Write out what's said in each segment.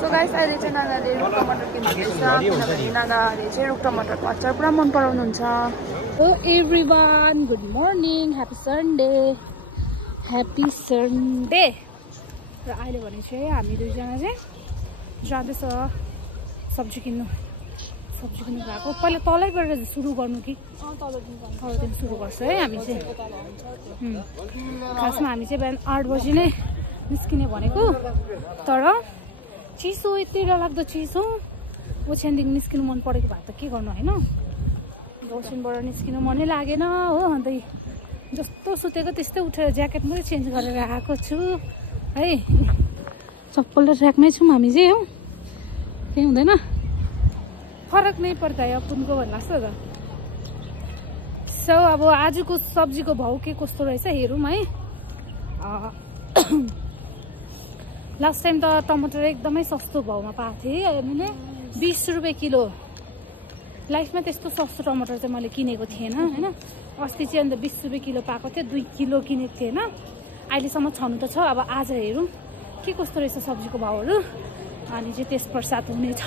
So guys अहिले चाहिँ नानाले रुख टमाटर किन्दैछ किनभने नानाले चाहिँ रुख टमाटरको अचार पुरा मन पराउनुहुन्छ। Oh everyone good morning, happy Sunday. र अहिले भने चाहिँ हामी दुईजना चाहिँ जाँदैछ सब्जी किन्नु गएको। पहिला तलै गरेर सुरु गर्नु कि तलदेखि सुरु गर्छ है हामी चाहिँ। खासमा हामी चाहिँ बिहान 8 बजी नै निस्किने भनेको, तर चिसो यति डरलाग्दो चिसो। ओछ्यानदेखि निस्किनु मन परेको भए त के गर्नु होइन, ओछ्यानबाट निस्किनु मनै लागेन हो। अन्त जस्तो सुतेको त्यस्तै उठेर ज्याकेट मात्रै चेन्ज गरेर आएको छु है। चप्पल र ट्र्याकमै छौँ हामी चाहिँ हो, केही हुँदैन, फरक नै पर्दा है अपुनको भन्नु लाग्छ त। सो अब आजको सब्जीको भाउ के कस्तो रहेछ हेरौँ है। लास्ट टाइम त टमाटर एकदमै सस्तो भाउमा पाएको थिएँ हामीले, 20 रुपियाँ किलो। लाइफमा त्यस्तो सस्तो टमाटर चाहिँ मैले किनेको थिएन होइन। अस्ति चाहिँ अन्त 20 रुपियाँ किलो पाएको थिएँ, 2 किलो किनेको थिएन। अहिलेसम्म छनु त छ, अब आज हेरौँ के कस्तो रहेछ सब्जीको भाउहरू। अनि चाहिँ त्यस पश्चात हुनेछ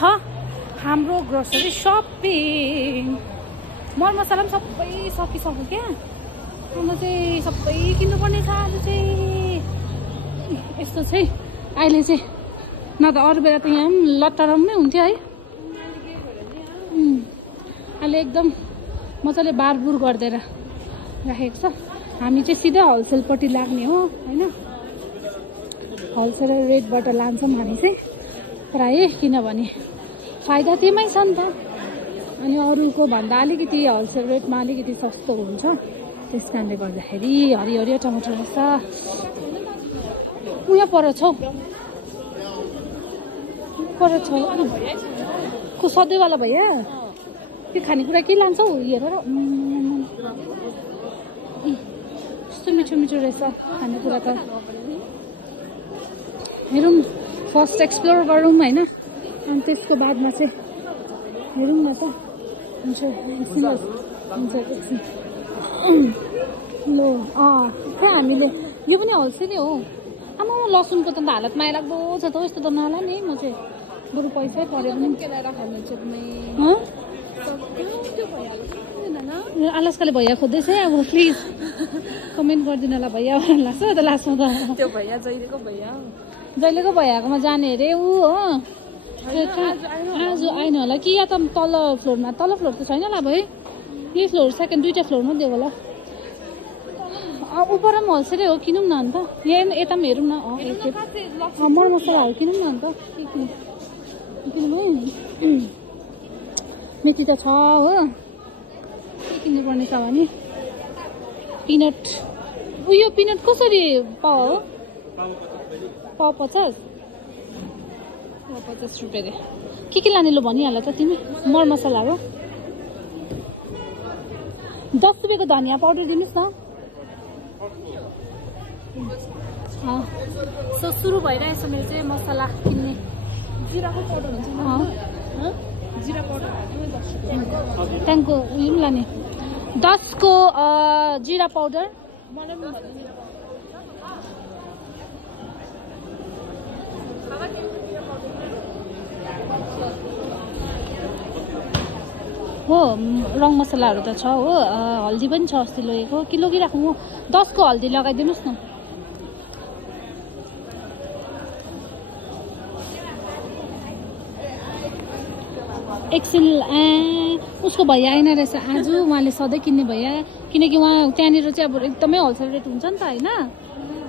हाम्रो ग्रोसरी सपिङ। मरमसला पनि सबै सकिसक्यो क्या, अन्त चाहिँ सबै किन्नुपर्ने छ आज चाहिँ। यस्तो चाहिँ अहिले चाहिँ न त अरू बेला त यहाँ पनि लट्टारम्मै हुन्थ्यो है, अहिले एकदम मजाले बारबुर गरिदिएर राखेको छ। हामी चाहिँ सिधै होलसेलपट्टि लाग्ने हो होइन, होलसेल रेटबाट लान्छौँ हामी चाहिँ प्रायः, किनभने फाइदा त्यहीमै छ नि त। अनि अरूको भन्दा अलिकति होलसेल रेटमा अलिकति सस्तो हुन्छ, त्यस कारणले गर्दाखेरि। हरियो टमाटर रहेछ उयो पर छ को सधैँवाला भैया। त्यो खानेकुरा के लान्छौ हेरेर, कस्तो मिठो रहेछ खानेकुरा त। हेरौँ फर्स्ट एक्सप्लोर गरौँ होइन, अनि त्यसको बादमा चाहिँ हेरौँ न त। हुन्छ एकछिन लो कहाँ हामीले यो पनि होलसेलै हो। आमा लसुनको त हालत माइलाग्दो छ त, यस्तो त नला नि। म चाहिँ बरु पैसै पऱ्यो भने आलास्काले भैया खोज्दैछ है। अब प्लिज कमेन्ट गरिदिनु होला भैया भन्नु लाग्छ त लास्टमा त। त्यो भैया जहिलेको भैयाकोमा जाने अरे ऊ हो। आज आएन होला कि, या त तल्लो फ्लोर त छैन होला भाइ। यही फ्लोर सेकेन्ड 2टा फ्लोरमा दिएको होला। उपर पनि होलसेलै हो, किनौँ न अन्त। यता पनि हेरौँ न, मरमसलाहरू किनौँ न अन्त। मेथी त छ हो, के किन्नुपर्ने छ भने पिनट। उयो पिनट कसरी पाउ हो? पाउ 50 रुपियाँ दे। के लाने लो भनिहाल त तिमी। मरमसलाहरू 10 रुपियाँको धनियाँ पाउडर दिनुहोस् न। सो सुरु भइरहेछ मेरो चाहिँ मसला किन्ने। जिराको पाउडर हुन्छ जिरा पाउडर त्यहाँको उयो पनि लाने 10 को जिरा पाउडर। हो रङ मसलाहरू त छ हो, हल्दी पनि छ अस्ति लगेको, किलो कि राखौँ 10 को हल्दी लगाइदिनुहोस् न। एकछिन उसको भैया आएन रहेछ आज, उहाँले सधैँ किन्ने भैया, किनकि उहाँ त्यहाँनिर चाहिँ अब एकदमै होलसेल रेट हुन्छ नि त होइन,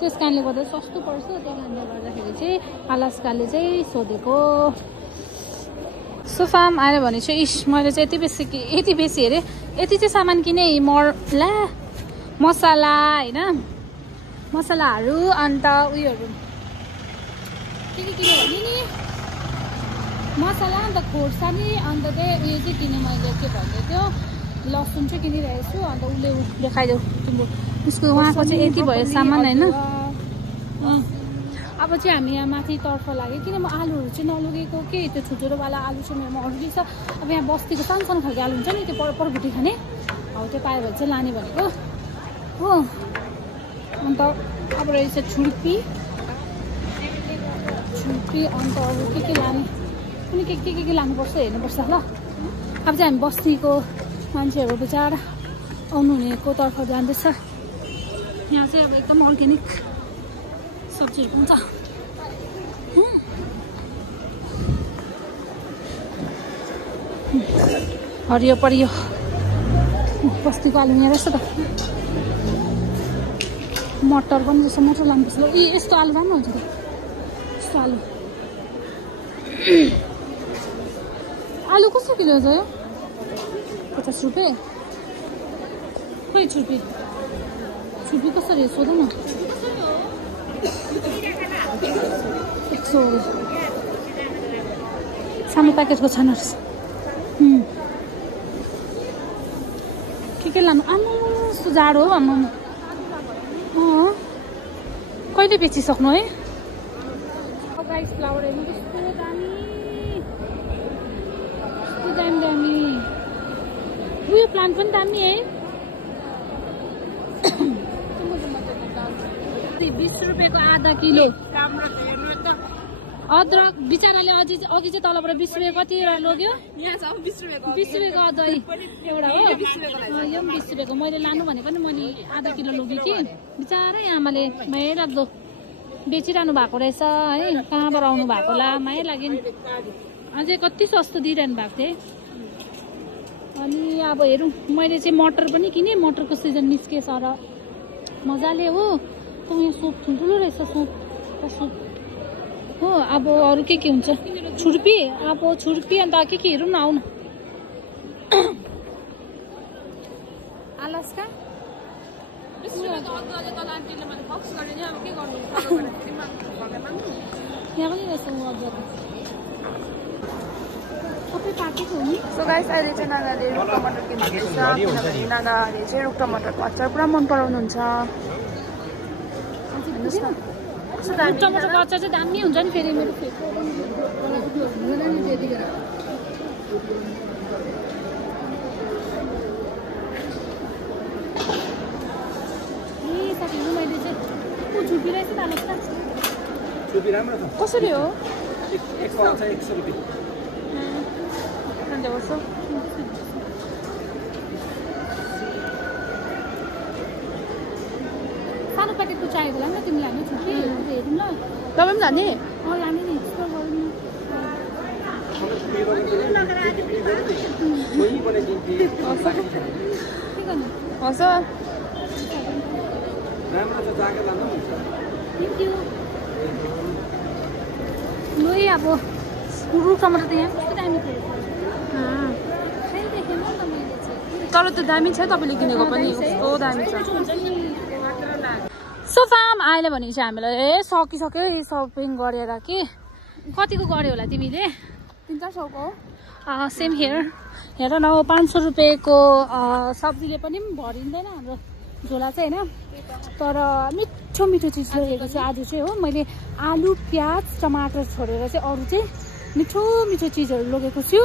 त्यस कारणले गर्दा सस्तो पर्छ। त्यही कारणले गर्दाखेरि चाहिँ आलास्काले चाहिँ सोधेको। सोफाम आएर भने चाहिँ इस मैले चाहिँ यति बेसी हेरेँ, यति चाहिँ सामान किने ला मसला होइन, मसलाहरू अन्त उयोहरू के किन्यो भने नि मसला अन्त खोर्सानी, अन्त चाहिँ उयो चाहिँ किनेँ मैले, के भन्दै थियो लसुन चाहिँ किनिरहेको छु। अन्त उसले देखाइदेऊ तिम्रो उसको, उहाँको चाहिँ यति भयो सामान होइन। अब चाहिँ हामी यहाँ माथितर्फ लाग्यो, किन म आलुहरू चाहिँ नलुगेको के, त्यो ठुल्ठुलोवाला आलु चाहिँ मेरोमा अलरेडी छ। अब यहाँ बस्तीको सानो खालको आलु हुन्छ नि, त्यो परभुटी खाने हौ, त्यो पायो भने चाहिँ लाने भनेको हो। अन्त अब रहेछ छुर्पी छुर्पी अन्त अरू के लाने कुनै के लानुपर्छ हेर्नुपर्छ ल। अब चाहिँ हामी बस्तीको मान्छेहरू बिचरा आउनु हुनेको तर्फ जाँदैछ। यहाँ चाहिँ अब एकदम अर्ग्यानिक सब्जीहरू हुन्छ। हरियो परियो बस्तीको आलु यहाँ रहेछ त। मटर पनि जस्तो मटर लानुपर्छ ल। यस्तो आलु राम्रो हुन्छ त यस्तो आलु। आलु कसरी किलो छ यो? 50 रुपियाँ। खोइ छुर्पी कसरी सोध न। 100 सानो प्याकेटको छाना रहेछ। के लानु? आम्मा यस्तो जाडो हो आम्मा। कहिले बेचिसक्नु है? राइस फ्लावर हेर्नु कस्तो दामी दामी। उयो प्लान्ट पनि दामी है। 20 रुपियाँको आधा किलो। अदरक बिचराले अघि चाहिँ तलबाट 20 रुपियाँ कति लग्यो? 20 रुपियाँको अदुवा एउटा हो। यो पनि 20 रुपियाँको। मैले लानु भनेको नि मैले आधा किलो लग्यो कि बिचरा आमाले माया लाग्दो बेचिरहनु भएको रहेछ है। कहाँबाट आउनु भएको होला माया लाग्यो नि। अझै कति सस्तो दिइरहनु भएको थिएँ। अनि अब हेरौँ मैले चाहिँ मटर पनि किनेँ। मटरको सिजन निस्केछ र मजाले हो। यहाँ सुप ठुल्ठुलो रहेछ सुप हो। अब अरू के हुन्छ? छुर्पी। अब छुर्पी अन्त के हेरौँ न आउनु। आलास्का यहाँ पनि रहेछ सबै पाकेको हो नि। सो गाइस अहिले चाहिँ नानाले रुख टमाटर किन्दैछ किनभने नानाले चाहिँ रुख टमाटरको अचार पुरा मन पराउनुहुन्छ। टमाटरको अचार चाहिँ दामी हुन्छ नि। फेरि मेरो साथीहरू मैले चाहिँ छुर्पी रहेछ त छुर्पी राम्रो छ। कसरी हो? 100 रुपियाँ। सानो प्याकेटको चाहिएको होला नि त तिमीलाई नि छुर्पी हेरौँ ल। तपाईँ पनि जाने? लाने नि एक्सप्लोर गरौँ न। के गर्नु? हस् राम्रो छ जाके लानु नि। Thank you. लु है अब रुख टमाटर त यहाँ कस्तो दामी थियो। देखेन नि त मैले चाहिँ। तर त्यो दामी छ तपाईँले किनेको पनि कस्तो दामी छ। सो फार्म आएन भने चाहिँ हामीलाई सकिसक्यो यो सपिङ गरेर कि कतिको गऱ्यो होला तिमीले? 300-400 को हो। सेम हेयर हेर न 500 रुपियाँको सब्जीले पनि भरिँदैन हाम्रो झोला चाहिँ होइन। तर मिठो मिठो चिज लगेको छु आज चाहिँ हो। मैले आलु प्याज टमाटर छोडेर चाहिँ अरू चाहिँ मिठो मिठो चिजहरू लगेको छु।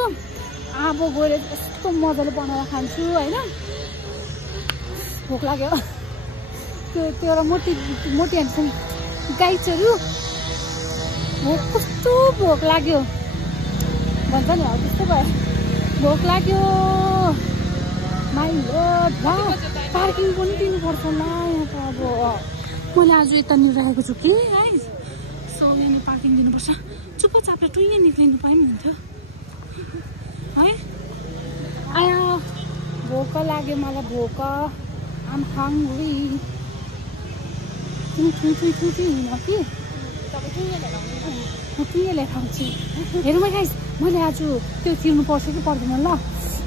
अब गएर यस्तो मजाले बनाएर खान्छु होइन। भोक लाग्यो त्यो एउटा मोटी हाल्छन् गाइचहरू। कस्तो भोक लाग्यो भन्छ नि हो त्यस्तो भयो। भोक लाग्यो माइ लर्ड। पार्किङ पनि दिनुपर्छ ल यहाँ त। अब मैले आज यतानिर राखेको छु कि है। सो यहाँनिर पार्किङ दिनुपर्छ। चुप्पचापले टुइँ निक्लिनु पाए पनि हुन्थ्यो है। आया भोक लाग्यो मलाई भोक। आम हङ्ग्री। तिमी ठुल्ठुल्ठुल्ठुल हुन कि म टुइँले खाउँछु। हेरौँ गाइस मैले आज त्यो तिर्नु पर्छ कि पर्दैन ल।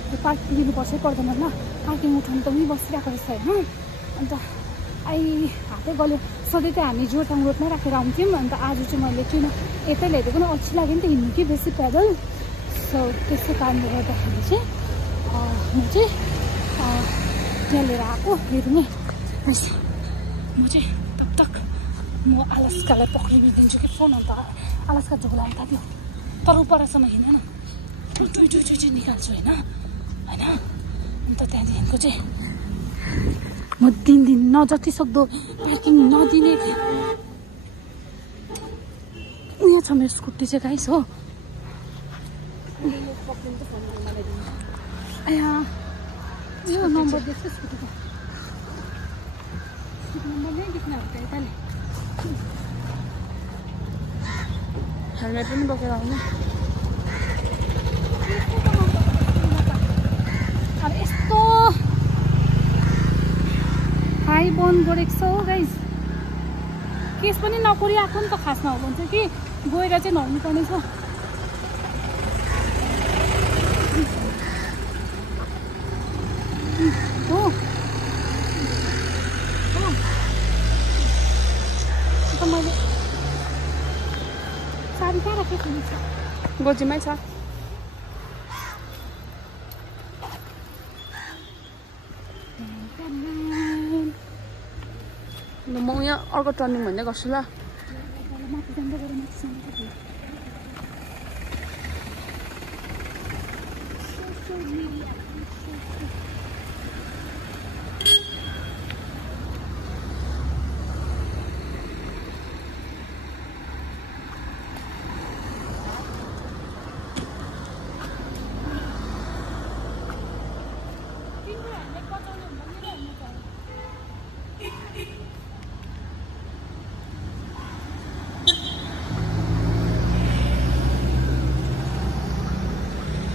त्यो पार्किङ दिनुपर्छ कि पर्दैन ल। पार्किङ उठाउनु त उहीँ बसिरहेको रहेछ होइन। अन्त हातै गल्यो। सधैँ त हामी जोरथाङ रोडमै राखेर आउँथ्यौँ। अन्त आज चाहिँ मैले किन यतै ल्याइदिएको नि अल्छी लाग्यो नि त हिँड्नु कि बेसी पैदल। सो त्यसै कारणले गर्दाखेरि चाहिँ म चाहिँ त्यहाँ लिएर आएको। हेर्नु नि म चाहिँ तक म आलास्कालाई पक्रिदिन्छु कि फोन। अन्त आलास्का झोला थाप्यो तर उपरसम्म हिँडेन टुई निकाल्छु होइन। अन्त त्यहाँदेखिको चाहिँ म दिन्न जति सक्दो प्याकिङ नदिने थिएँ। यहाँ छ मेरो स्कुटी चाहिँ गाइस हो यो नम्बर देख्छु स्कुटीको नम्बर नै देख्न हुन्छ यताले हेलमेट पनि बोकेर आउनु अब यस्तो हाई बन्द गरेको छ हो गाइस केस पनि नकोरिआएको नि त खासमा हो भन्छ कि गएर चाहिँ नहुनु पर्ने छ हो मैले साडी कहाँ राखेको छ गोजीमै छ म यहाँ अर्को टर्निङ भन्दै गर्छु ल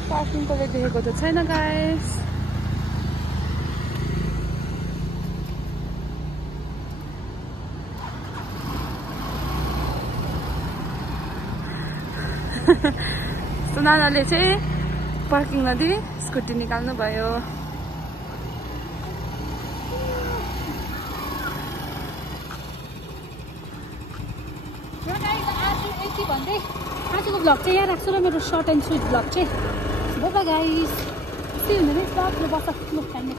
पार्किङ कसले देखेको त छैन गाइस सुनानाले चाहिँ पार्किङ नदिई स्कुटी निकाल्नु भयो आजको भ्लग चाहिँ यहाँ राख्छु र मेरो सर्ट एन्ड स्विट भ्लग चाहिँ bye guys see you in the next vlog.